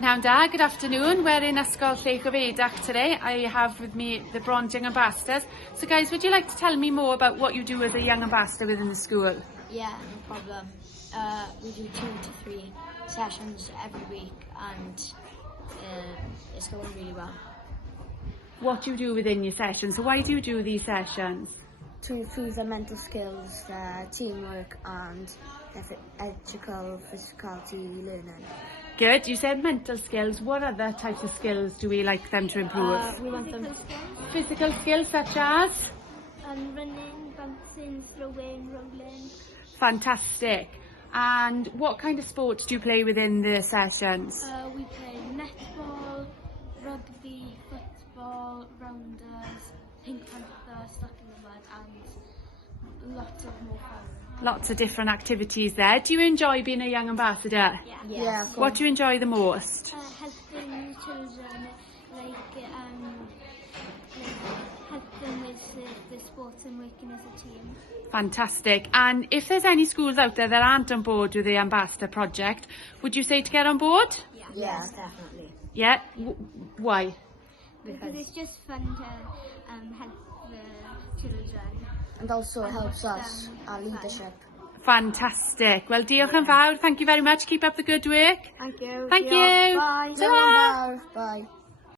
Now, Dad, good afternoon. We're in Ysgol Llechyfedach today. I have with me the Bronze Young Ambassadors. So guys, would you like to tell me more about what you do as a young ambassador within the school? Yeah, no problem. We do 2 to 3 sessions every week and it's going really well. What do you do within your sessions? So why do you do these sessions? To improve their mental skills, their teamwork and their ethical physicality learning. Good. You said mental skills. What other types of skills do we like them to improve? We want them Physical skills such as? running, bouncing, throwing, rolling. Fantastic. And what kind of sports do you play within the sessions? We play netball, rugby, football, rounders, pink panther, stuck in the mud and lots of more fun. Lots of different activities there. Do you enjoy being a young ambassador? Yeah. What do you enjoy the most? Helping children, help them with the sports and working as a team. Fantastic. And if there's any schools out there that aren't on board with the Ambassador project, would you say to get on board? Yes, definitely. Yeah? Why? Because it's just fun to help the children. And also helps us, our leadership. Fantastic. Well, diolch yn fawr. Thank you very much. Keep up the good work. Thank you. Thank you. Bye. Ta-ra. Bye.